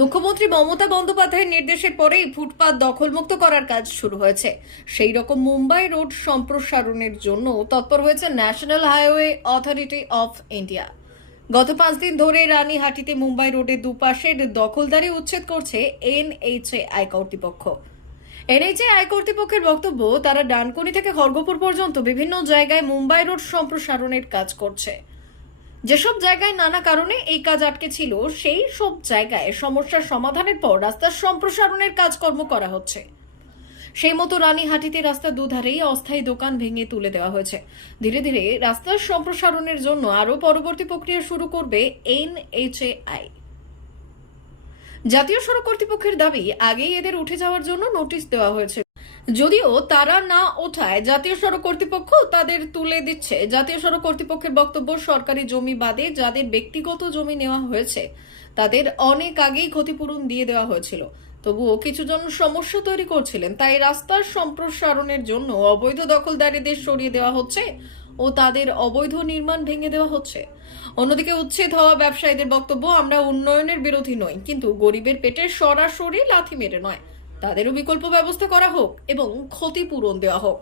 মুখ্যমন্ত্রী মমতা বন্দ্যোপাধ্যায়ের নির্দেশের পরেই ফুটপাত দখলমুক্ত করার কাজ শুরু হয়েছে। সেই রকম মুম্বাই রোড সম্প্রসারণের জন্য তৎপর হয়েছে national highway authority of India. গত পাঁচ দিন ধরে রানীহাটিতে মুম্বাই রোডের দুপাশের দখলদারি উচ্ছেদ করছে এনএইচএআই কর্তৃপক্ষ। এনএইচএআই কর্তৃপক্ষের বক্তব্য, তারা ডানকুনি থেকে খড়গপুর পর্যন্ত বিভিন্ন জায়গায় মুম্বাই রোড সম্প্রসারণের কাজ করছে। যেসব জায়গায় নানা কারণে এই কাজ আটকে ছিল, সেই সব জায়গায় সমস্যার সমাধানের পর রাস্তার সম্প্রসারণের কাজকর্ম করা হচ্ছে। সেই মতো রানীহাটিতে রাস্তার দুধারেই অস্থায়ী দোকান ভেঙে তুলে দেওয়া হয়েছে। ধীরে ধীরে রাস্তার সম্প্রসারণের জন্য আরও পরবর্তী প্রক্রিয়া শুরু করবে এনএইচএআই। জাতীয় সড়ক কর্তৃপক্ষের দাবি, আগেই এদের উঠে যাওয়ার জন্য নোটিশ দেওয়া হয়েছে। যদিও তারা না ওঠায় জাতীয় সড়ক কর্তৃপক্ষ তাদের তুলে দিচ্ছে। জাতীয় সড়ক কর্তৃপক্ষের বক্তব্য, সরকারি জমি বাদে যাদের ব্যক্তিগত জমি নেওয়া হয়েছে, তাদের অনেক আগেই ক্ষতিপূরণ দিয়ে দেওয়া হয়েছিল। তবুও কিছুজন সমস্যা তৈরি করছিলেন, তাই রাস্তার সম্প্রসারণের জন্য অবৈধ দখলদারীদের সরিয়ে দেওয়া হচ্ছে ও তাদের অবৈধ নির্মাণ ভেঙে দেওয়া হচ্ছে। অন্যদিকে উচ্ছেদ হওয়া ব্যবসায়ীদের বক্তব্য, আমরা উন্নয়নের বিরোধী নই, কিন্তু গরিবের পেটে সরাসরি লাথি মেরে নয়। তাদেরও বিকল্প ব্যবস্থা করা হোক এবং ক্ষতিপূরণ দেওয়া হোক।